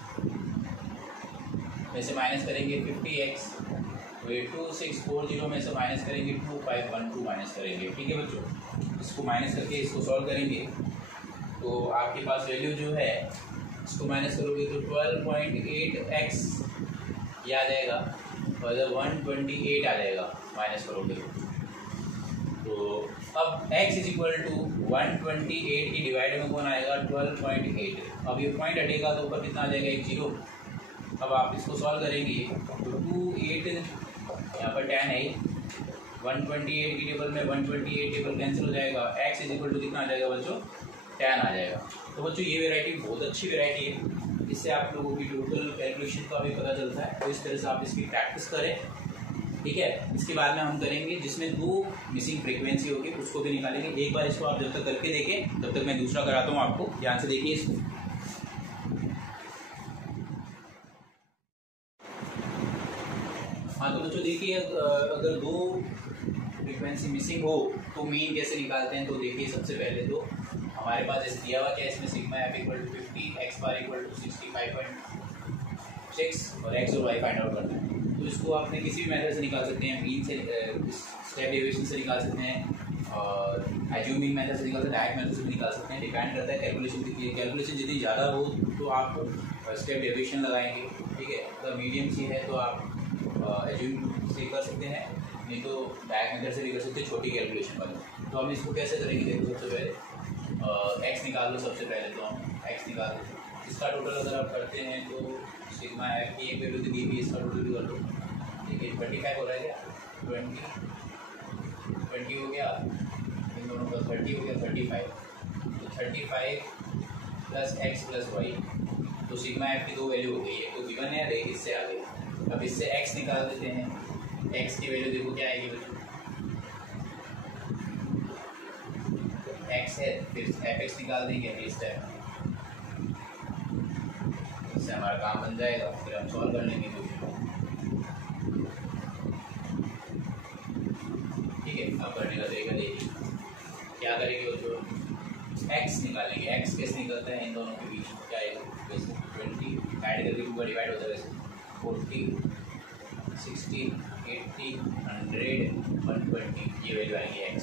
में से माइनस करेंगे 50x, तो ये 2640 में से माइनस करेंगे 2512 माइनस करेंगे। ठीक है बच्चों, इसको माइनस करके इसको सॉल्व करेंगे तो आपके पास वैल्यू जो है इसको माइनस करोगे तो 12.8x ये आ जाएगा, और 128 आ जाएगा माइनस करोगे तो अब x इज इक्वल टू 128 की डिवाइड में कौन आएगा 12.8, अब ये पॉइंट हटेगा तो ऊपर कितना आ जाएगा 1 0। अब आप इसको सॉल्व करेंगे तो 28 यहाँ पर 10 है, 128 की टेबल में 128 टेबल कैंसिल हो जाएगा, x इज इक्वल टू कितना आ जाएगा बच्चों 10 आ जाएगा। तो बच्चों ये वैरायटी बहुत अच्छी वैरायटी है, इससे आप लोगों की टोटल कैलकुलेशन का भी पता चलता है, तो इस तरह से आप इसकी प्रैक्टिस करें। ठीक है, इसके बाद में हम करेंगे जिसमें 2 मिसिंग फ्रीक्वेंसी होगी उसको भी निकालेंगे। एक बार इसको आप जब तक करके देखें तब तक मैं दूसरा कराता हूँ आपको, ध्यान से देखिए इसको। हाँ तो बच्चों देखिए, अगर 2 फ्रीक्वेंसी मिसिंग हो तो मीन कैसे निकालते हैं, तो देखिए सबसे पहले तो हमारे पास जैसे दिया हुआ क्या है इसमें sigma F equal to 50, X bar equal to 65.6 और एक्स और वाई फाइंड आउट करना है, तो इसको आपने किसी भी मेथड से निकाल सकते हैं, मीन से स्टेप डेविएशन से निकाल सकते हैं और एज्यूमिंग मेथड से निकाल सकते हैं, डायरेक्ट मेथड से भी निकाल सकते हैं, डिपेंड करता है कैलकुलेशन कितनी है। कैलकुलेशन जितनी ज़्यादा हो तो आप स्टेप डेविएशन लगाएंगे। ठीक है, अगर मीडियम सी है तो आप एज्यूम से कर सकते हैं, नहीं तो डायरेक्ट मेथड से भी कर सकते हैं छोटी कैलकुलेशन वाली। तो हम इसको कैसे करेंगे, देखो सबसे पहले एक्स निकाल लो, सबसे पहले तो हम एक्स निकाल लो, इसका टोटल अगर आप करते हैं तो सिग्मा एफ की एक वैल्यू दी हुई, इसका टोटल भी कर लो। ठीक है, 25 हो रहा है क्या, 20 हो गया, इन दोनों का 30 हो गया, 35, तो 35 प्लस एक्स प्लस वाई, तो सिग्मा एफ की 2 वैल्यू हो गई है, तो गिवन है देखिए इससे आगे। अब इससे x निकाल देते हैं, x की वैल्यू देखो क्या आएगी बच्चों, x है, फिर fx निकाल देंगे इस टाइम, इससे हमारा काम बन जाएगा, फिर हम सॉल्व कर लेंगे क्वेश्चन। ठीक है, अब करने का तरीका देखिए क्या करेंगे बच्चों, x निकालेंगे, x कैसे निकलता है इन दोनों के बीच क्या आएगा, वैसे 20 ऐड करके 2 डिवाइड होता है, वैसे 40, 60, 80, 100, 120, ये वैल्यू आएगी x।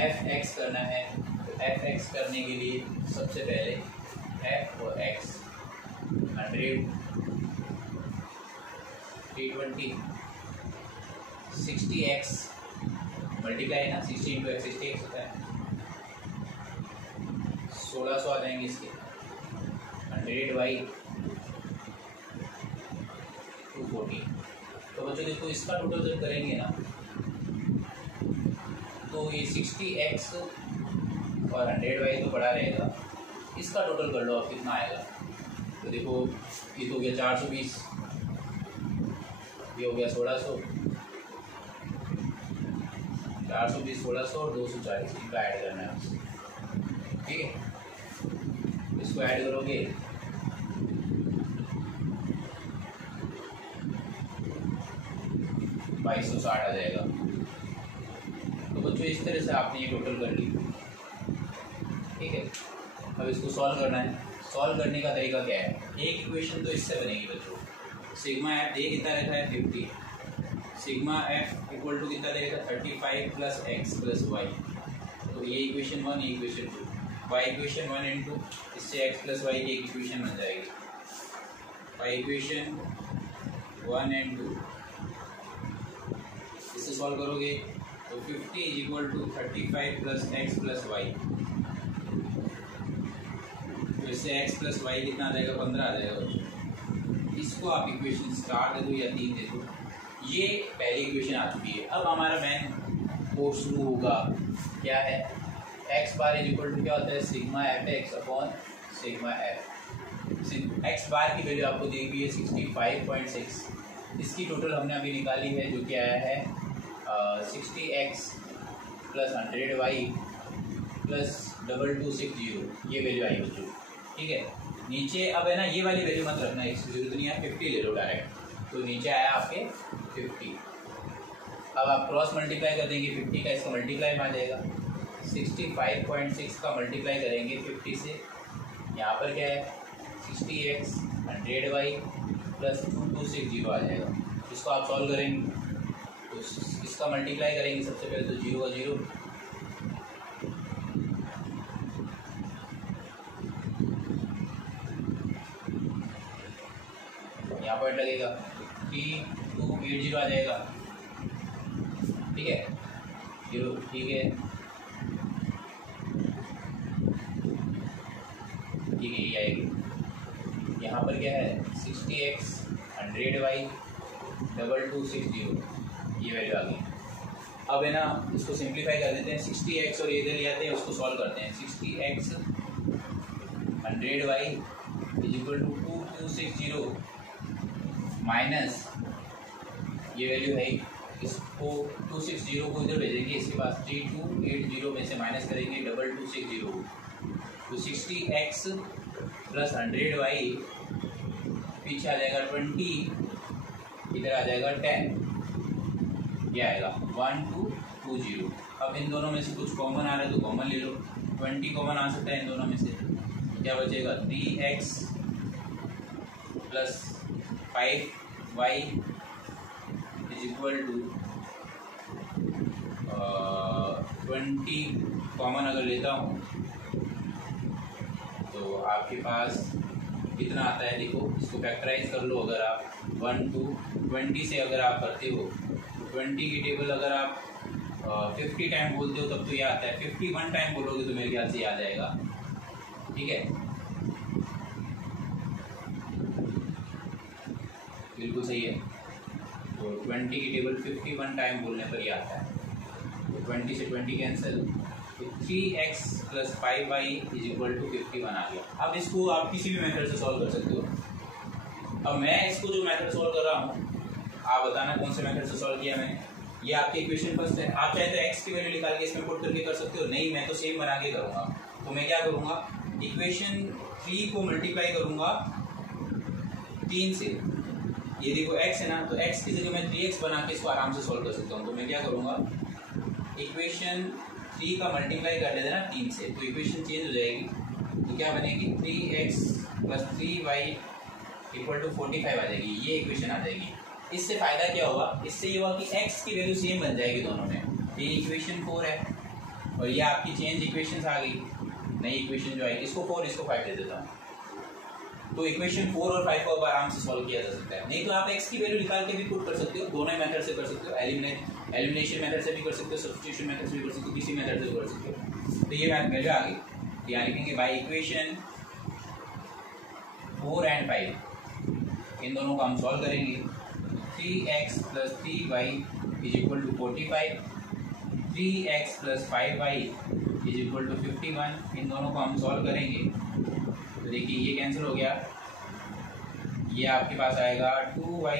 f(x) करना है, तो f(x) करने के लिए सबसे पहले f और x 100, 320, 60x मल्टीप्लाई है ना, 60 इंटू एक्स 60x होता है, 1600 आ जाएंगे इसके, 100/240। तो बच्चों देखो इसका टोटल जब करेंगे ना तो ये 60x और 100y तो बड़ा रहेगा, इसका टोटल कर लो आप कितना आएगा, तो देखो ये तो हो गया 420, ये हो गया 1600, 420, 1600 और 240 इनका ऐड करना है आपसे, ठीक है। इसको ऐड करोगे 2260 आ जाएगा। तो बच्चों इस तरह से आपने ये टोटल कर ली, ठीक है। अब इसको सॉल्व करना है। सॉल्व करने का तरीका क्या है, एक इक्वेशन तो इससे बनेगी बच्चों, सिग्मा एफ ए कितना रहता है 50, सिग्मा एफ इक्वल टू कितना देगा 35 प्लस एक्स प्लस वाई। तो ये इक्वेशन 1, ये इक्वेशन 2, वाई इक्वेशन 1 इंटू इससे एक्स प्लस वाई की इक्वेशन बन जाएगी, वाई इक्वेशन 1 एंड 2। इससे सॉल्व करोगे तो 50 is equal to 35 plus X plus Y. तो इससे एक्स प्लस वाई कितना आ जाएगा 15 आ जाएगा। इसको आप इक्वेशन स्टार दे दो या 3 दे दो, ये पहली इक्वेशन आ चुकी है। अब हमारा मेन कोर्स शुरू होगा, क्या है, X bar is equal to क्या होता है sigma F X upon sigma F. X bar की वैल्यू आपको दी हुई है 65.6, इसकी टोटल हमने अभी निकाली है जो कि आया है 60x प्लस 100y प्लस 2260, ये वैल्यू आई बच्चों, ठीक है। नीचे अब है ना ये वाली वैल्यू मत रखना, इसकी जरूरत नहीं है, 50 ले लो डायरेक्ट। तो नीचे आया आपके 50। अब आप क्रॉस मल्टीप्लाई कर देंगे 50 का, इसका मल्टीप्लाई में आ जाएगा 65.6 का मल्टीप्लाई करेंगे 50 से, यहाँ पर क्या है 60x 100y प्लस 2260 आ जाएगा। इसको आप सॉल्व करेंगे तो इसका मल्टीप्लाई करेंगे सबसे पहले तो 0 का 0, यहाँ पर लगेगा 3280 आ जाएगा, ठीक है 0, ठीक है ये आएगी। यहाँ पर क्या है 60x 100y 2260, ये वैल्यू आ गई। अब है ना इसको सिंप्लीफाई कर देते हैं, 60x और ये इधर ले आते हैं, उसको सॉल्व करते हैं। 60x 100y is equal to 2260 minus ये वैल्यू है, इसको 260 को इधर भेजेंगे, इसके पास 3280 में से माइनस करेंगे 2260, तो 60x प्लस 100y पीछे आ जाएगा 20, इधर आ जाएगा 10, ये आएगा 1220। अब इन दोनों में से कुछ कॉमन आ रहा है तो कॉमन ले लो, 20 कॉमन आ सकता है इन दोनों में से, क्या बचेगा 3x plus 5y is equal to 20 common अगर लेता हूँ तो आपके पास कितना आता है, देखो इसको फैक्टराइज कर लो। अगर आप 1 to 20 से अगर आप करते हो तो 20 की टेबल अगर आप 50 टाइम बोलते हो तब तो ये आता है, 51 टाइम बोलोगे तो मेरे ख्याल से याद आएगा, ठीक है बिल्कुल सही है। तो 20 की टेबल 51 टाइम बोलने पर ये आता है, तो 20 से 20 कैंसिल, तो 3x plus 5y is equal to 51 आ गया। अब इसको आप किसी भी मेथड से सॉल्व कर सकते हो। अब मैं इसको जो मेथड सॉल्व कर रहा हूँ, आप बताना कौन से मेथड से सॉल्व किया मैंने। ये आपकी इक्वेशन फर्स्ट है, आप चाहे तो x की वैल्यू निकाल के इसमें पुट करके कर सकते हो, नहीं मैं तो सेम बना के करूँगा। तो मैं क्या करूँगा, इक्वेशन 3 को मल्टीप्लाई करूँगा 3 से, ये देखो x है ना, तो x की जगह मैं 3x बना के इसको आराम से सॉल्व कर सकता हूँ। तो मैं क्या करूँगा, इक्वेशन 3 का मल्टीप्लाई कर लेते ना 3 से, तो इक्वेशन चेंज हो जाएगी। तो क्या बनेगी 3x plus 3y equal to 45 आ जाएगी, ये इक्वेशन आ जाएगी। इससे फायदा क्या होगा, इससे ये होगा कि x की वैल्यू सेम बन जाएगी दोनों में। ये इक्वेशन 4 है और ये आपकी चेंज इक्वेशन आ गई, नई इक्वेशन जो आएगी, इसको 4 इसको 5 दे देता हूँ। तो इक्वेशन 4 और 5 को अब आराम से सॉल्व किया जा सकता है। नहीं तो आप x की वैल्यू निकाल के भी पुट कर सकते हो, दोनों ही मेथड से कर सकते हो, एलिमिनेशन मेथड से भी कर सकते हो, सब्स्टिट्यूशन मेथड से भी कर सकते हो, किसी मेथड से कर सकते हो। तो ये वैल्यू आ गई, यानी लिखेंगे बाय इक्वेशन 4 एंड 5 इन दोनों को हम सॉल्व करेंगे। 3x plus 3y is equal to 45, 3x plus 5y is equal to 51, इन दोनों को हम सॉल्व करेंगे। तो देखिए ये कैंसिल हो गया, ये आपके पास आएगा 2y,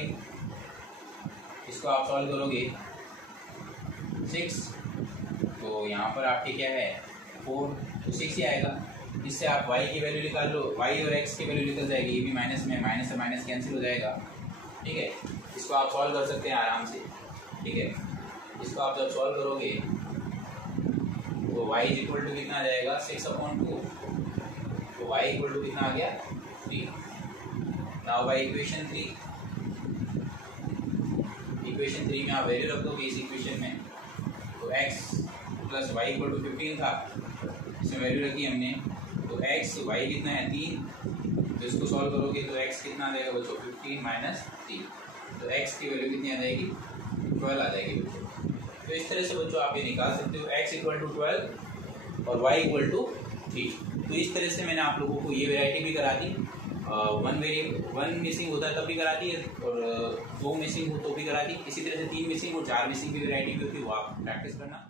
इसको आप सॉल्व करोगे 6, तो यहाँ पर आपके क्या है 4, तो 6 ही आएगा। इससे आप y की वैल्यू निकाल लो, y और x की वैल्यू निकल जाएगी, ये भी माइनस में माइनस से माइनस कैंसिल हो जाएगा। ठीक है, इसको आप सॉल्व कर सकते हैं आराम से। ठीक है, इसको आप जब सॉल्व करोगे तो y इज इक्वल टू कितना आ जाएगा 6/2, तो y इक्वल टू कितना आ गया 3। नाउ बाय इक्वेशन 3 में आप वैल्यू रख दोगे इस इक्वेशन में, तो x plus Y equal to 15 था, इसमें वैल्यू रखी हमने, तो x y कितना है 3, तो इसको सॉल्व करोगे तो x कितना आ जाएगा बच्चों 15 माइनस 3, तो x की वैल्यू कितनी आ जाएगी 12 आ जाएगी बच्चों। तो इस तरह से बच्चों आप ये निकाल सकते हो x इक्वल टू 12 और y इक्वल टू 3। तो इस तरह से मैंने आप लोगों को ये वैरायटी भी करा दी, वन मिसिंग होता है तब भी करा दी, और 2 मिसिंग हो तो भी करा दी। इसी तरह से 3 मिसिंग और 4 मिसिंग की वैरायटी भी होती है, वो आप प्रैक्टिस करना।